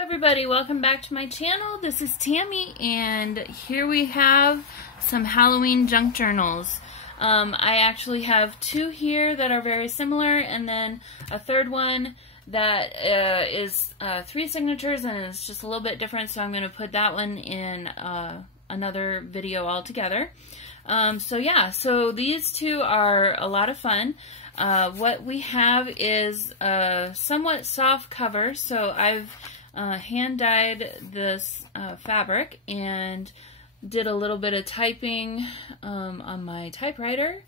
Everybody, welcome back to my channel. This is Tammy, and here we have some Halloween junk journals. I actually have two here that are very similar, and then a third one that is 3 signatures, and it's just a little bit different, so I'm going to put that one in another video altogether. So these two are a lot of fun. What we have is a somewhat soft cover, so I've hand dyed this fabric and did a little bit of typing on my typewriter,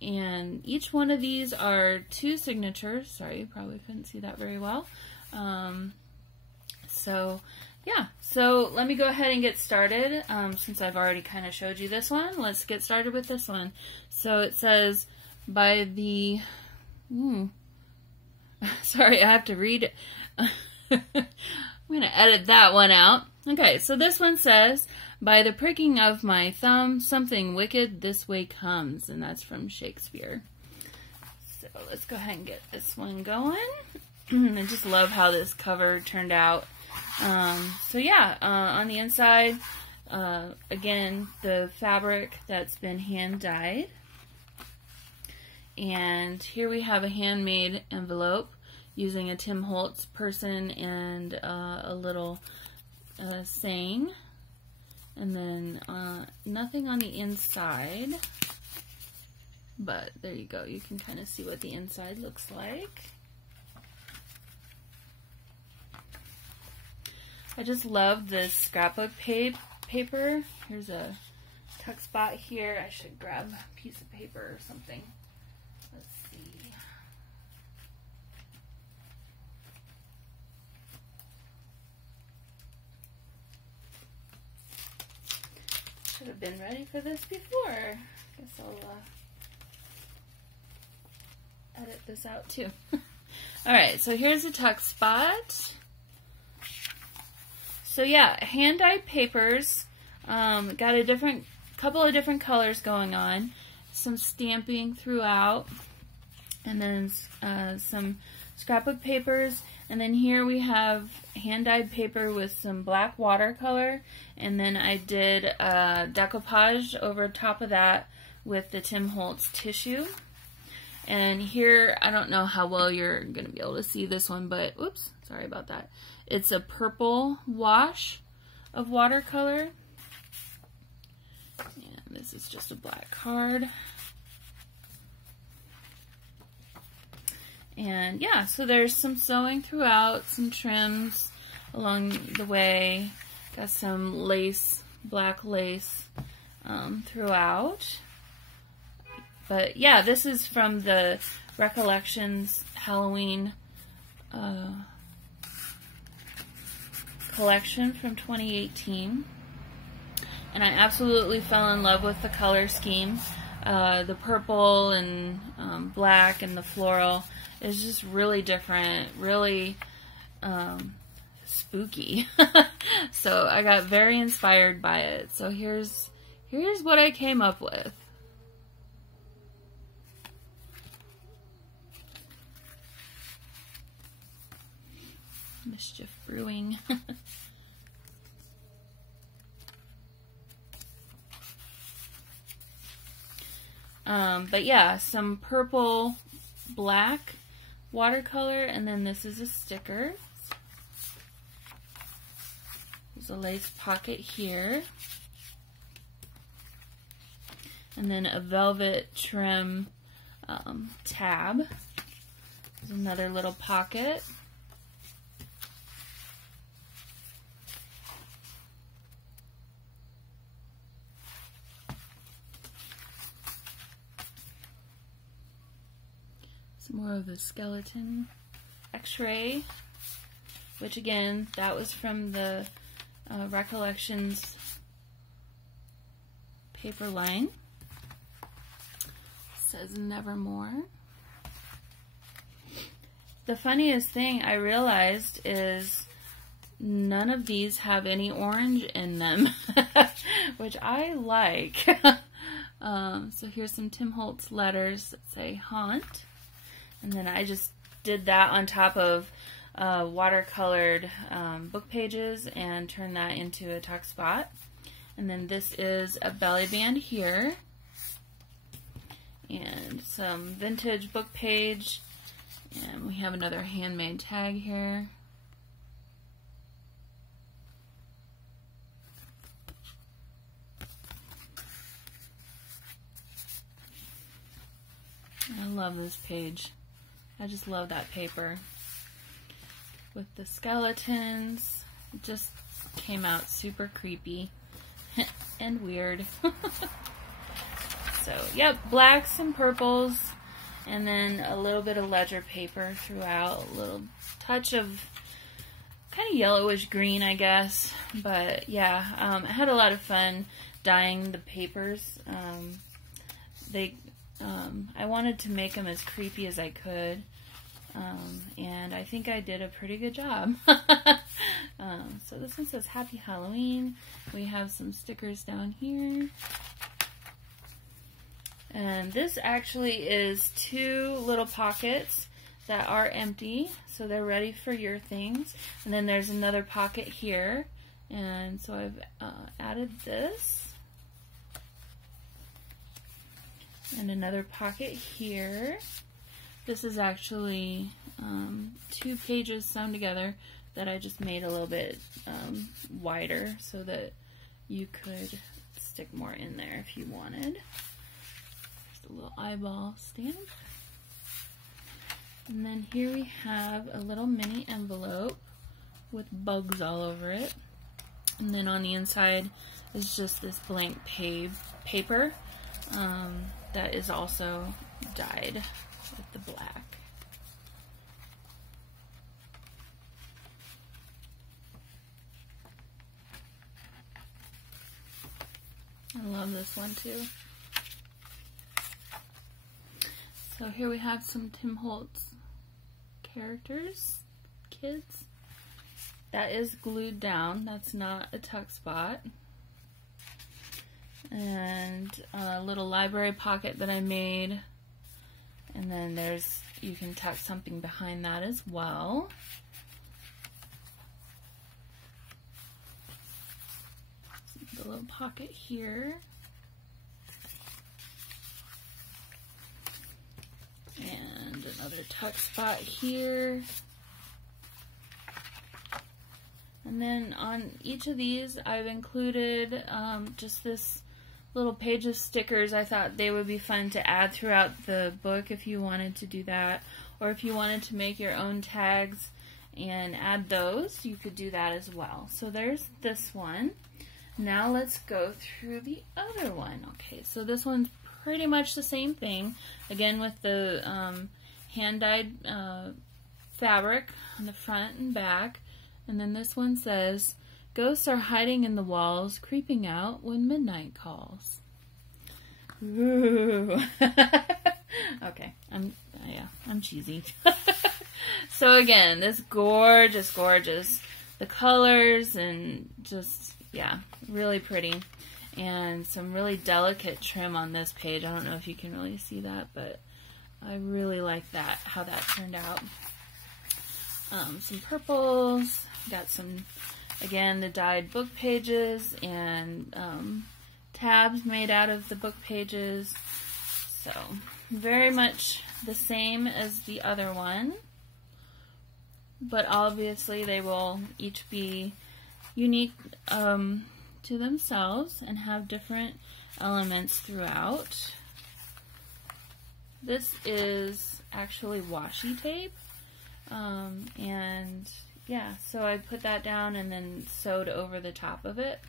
and each one of these are 2 signatures. Sorry, you probably couldn't see that very well. So let me go ahead and get started. Since I've already kind of showed you this one, let's get started with this one. So it says by the sorry, I have to read it. I'm going to edit that one out. Okay, so this one says, by the pricking of my thumb, something wicked this way comes. And that's from Shakespeare. So let's go ahead and get this one going. I just love how this cover turned out. On the inside, again, the fabric that's been hand dyed. And here we have a handmade envelope using a Tim Holtz person and a little saying, and then nothing on the inside, but there you go, you can kind of see what the inside looks like. I just love this scrapbook paper. Here's a tuck spot here. I should grab a piece of paper or something. Let's see. Should have been ready for this before. Guess I'll edit this out too. Alright, so here's a tuck spot. So yeah, hand dyed papers. Got a couple of different colors going on. Some stamping throughout. And then some scrapbook papers. And then here we have hand-dyed paper with some black watercolor, and then I did decoupage over top of that with the Tim Holtz tissue. And here, I don't know how well you're going to be able to see this one, but oops, sorry about that. It's a purple wash of watercolor. And this is just a black card. And yeah, so there's some sewing throughout, some trims along the way. Got some lace, black lace throughout. But yeah, this is from the Recollections Halloween collection from 2018. And I absolutely fell in love with the color scheme. The purple and black and the floral is just really different, really spooky. So I got very inspired by it. So here's what I came up with. Mischief brewing. But yeah, some purple, black watercolor, and then this is a sticker. There's a lace pocket here. And then a velvet trim tab. There's another little pocket. More of a skeleton x-ray, which again, that was from the Recollections paper line. It says Nevermore. The funniest thing I realized is none of these have any orange in them, which I like. So here's some Tim Holtz letters that say Haunt. And then I just did that on top of watercolored book pages and turn that into a tuck spot. And then this is a belly band here, and some vintage book page, and we have another handmade tag here. I love this page. I just love that paper. With the skeletons, it just came out super creepy and weird. So, yep, blacks and purples, and then a little bit of ledger paper throughout, a little touch of kind of yellowish green, I guess. But yeah, I had a lot of fun dyeing the papers. I wanted to make them as creepy as I could, and I think I did a pretty good job. So this one says Happy Halloween. We have some stickers down here. And this actually is 2 little pockets that are empty, so they're ready for your things. And then there's another pocket here, and so I've added this. And another pocket here. This is actually 2 pages sewn together that I just made a little bit wider so that you could stick more in there if you wanted. Just a little eyeball stamp. And then here we have a little mini envelope with bugs all over it. And then on the inside is just this blank paper that is also dyed with the black. I love this one too. So here we have some Tim Holtz characters, kids. That is glued down. That's not a tuck spot. And a little library pocket that I made. And then you can tuck something behind that as well. The little pocket here. And another tuck spot here. And then on each of these I've included just this little page of stickers. I thought they would be fun to add throughout the book if you wanted to do that, or if you wanted to make your own tags and add those, you could do that as well. So there's this one. Now let's go through the other one. Okay, so this one's pretty much the same thing, again with the hand-dyed fabric on the front and back. And then this one says, ghosts are hiding in the walls, creeping out when midnight calls. Ooh. Okay, I'm cheesy. So again, this gorgeous, gorgeous. The colors and just, yeah, really pretty. And some really delicate trim on this page. I don't know if you can really see that, but I really like that, how that turned out. Some purples. Got some, again, the dyed book pages and tabs made out of the book pages. So, very much the same as the other one. But obviously they will each be unique to themselves and have different elements throughout. This is actually washi tape. And yeah, so I put that down and then sewed over the top of it.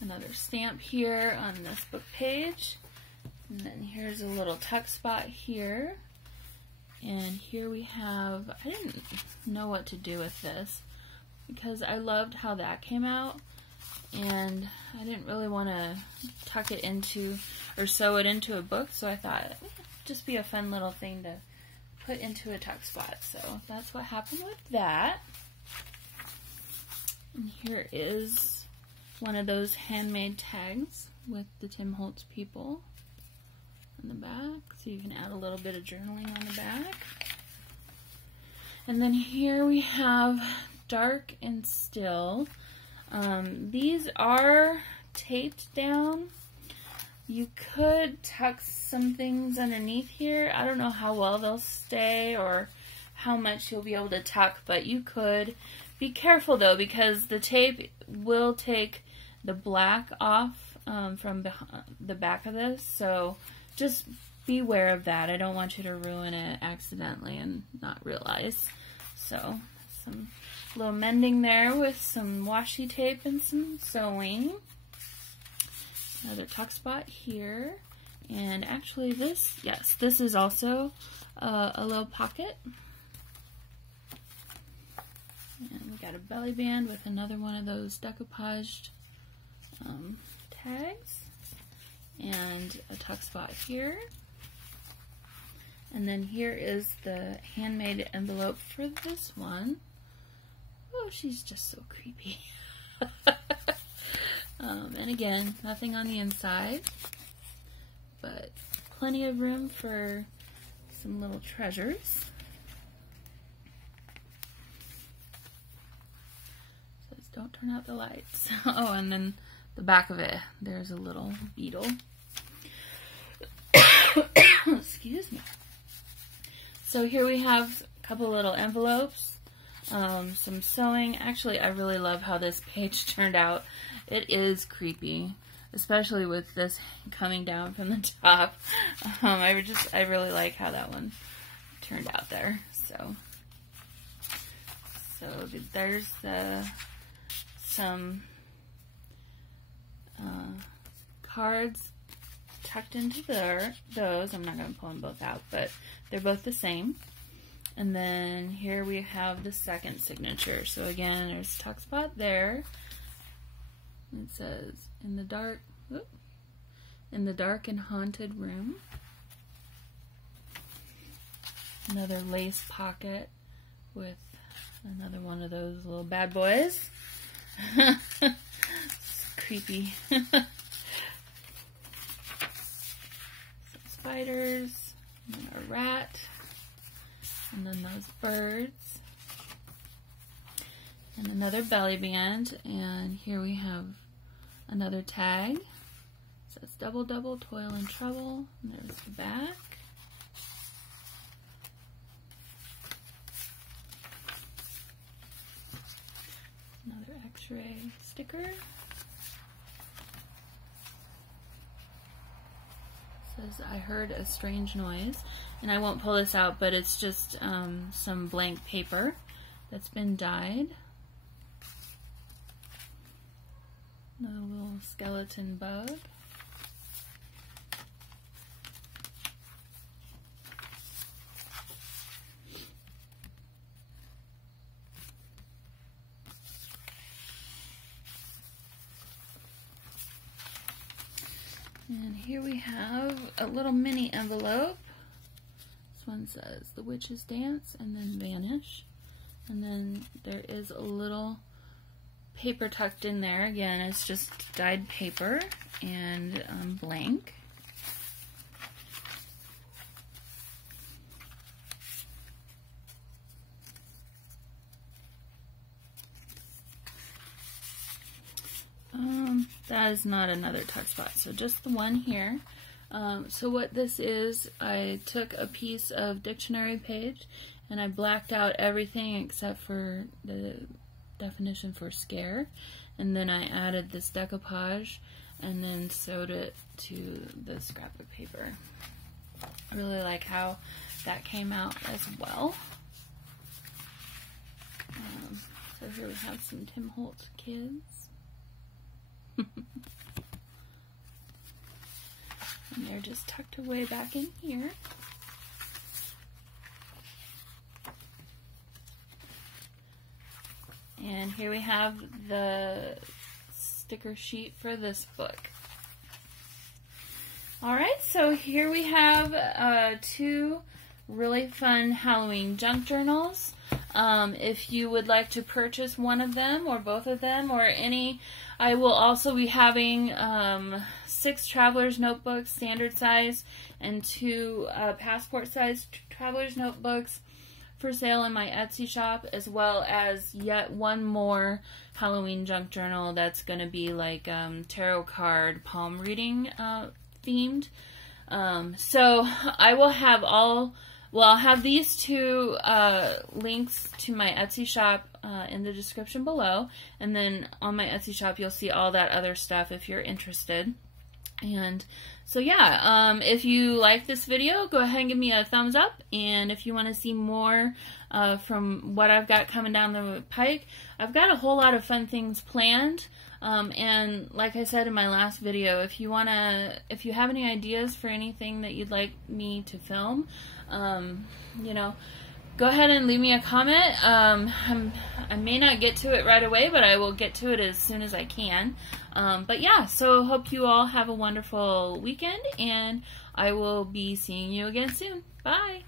Another stamp here on this book page. And then here's a little tuck spot here. And here we have, I didn't know what to do with this because I loved how that came out. And I didn't really want to tuck it into or sew it into a book, so I thought it would just be a fun little thing to put into a tuck spot. So that's what happened with that. And here is one of those handmade tags with the Tim Holtz people on the back, so you can add a little bit of journaling on the back. And then here we have Dark and Still. These are taped down. You could tuck some things underneath here. I don't know how well they'll stay or how much you'll be able to tuck, but you could. Be careful though, because the tape will take the black off from the back of this, so just beware of that. I don't want you to ruin it accidentally and not realize. So some little mending there with some washi tape and some sewing. Another tuck spot here. And actually this, yes, this is also a little pocket. And we got a belly band with another one of those decoupaged tags. And a tuck spot here. And then here is the handmade envelope for this one. Oh, she's just so creepy. And again, nothing on the inside, but plenty of room for some little treasures. It says, don't turn out the lights. Oh, and then the back of it, there's a little beetle. Excuse me. So here we have a couple little envelopes, some sewing. Actually, I really love how this page turned out. It is creepy, especially with this coming down from the top. I really like how that one turned out there. So there's some cards tucked into those. I'm not going to pull them both out, but they're both the same. And then here we have the second signature. So again, there's a tuck spot there. It says, in the dark and haunted room. Another lace pocket with another one of those little bad boys. Creepy. Some spiders, and a rat, and then those birds, and another belly band. And here we have another tag. It says double double, toil and trouble. And there's the back. Another x-ray sticker. Says, I heard a strange noise. And I won't pull this out, but it's just some blank paper that's been dyed. Another little skeleton bug. And here we have a little mini envelope. This one says the witches dance and then vanish. And then there is a little paper tucked in there. Again, it's just dyed paper and blank. That is not another tuck spot, so just the one here. So what this is, I took a piece of dictionary page and I blacked out everything except for the definition for scare, and then I added this decoupage and then sewed it to the scrap of paper. I really like how that came out as well. So here we have some Tim Holtz kids. And they're just tucked away back in here. And here we have the sticker sheet for this book. Alright, so here we have two really fun Halloween junk journals. If you would like to purchase one of them or both of them or any, I will also be having 6 traveler's notebooks, standard size, and 2 passport size traveler's notebooks for sale in my Etsy shop, as well as yet one more Halloween junk journal that's going to be like tarot card palm reading themed. So I will have I'll have these two links to my Etsy shop in the description below, and then on my Etsy shop you'll see all that other stuff if you're interested. And so yeah, if you like this video, go ahead and give me a thumbs up, and if you want to see more from what I've got coming down the pike, I've got a whole lot of fun things planned. And like I said in my last video, if you have any ideas for anything that you'd like me to film, you know, go ahead and leave me a comment. I may not get to it right away, but I will get to it as soon as I can. But yeah, so hope you all have a wonderful weekend, and I will be seeing you again soon. Bye!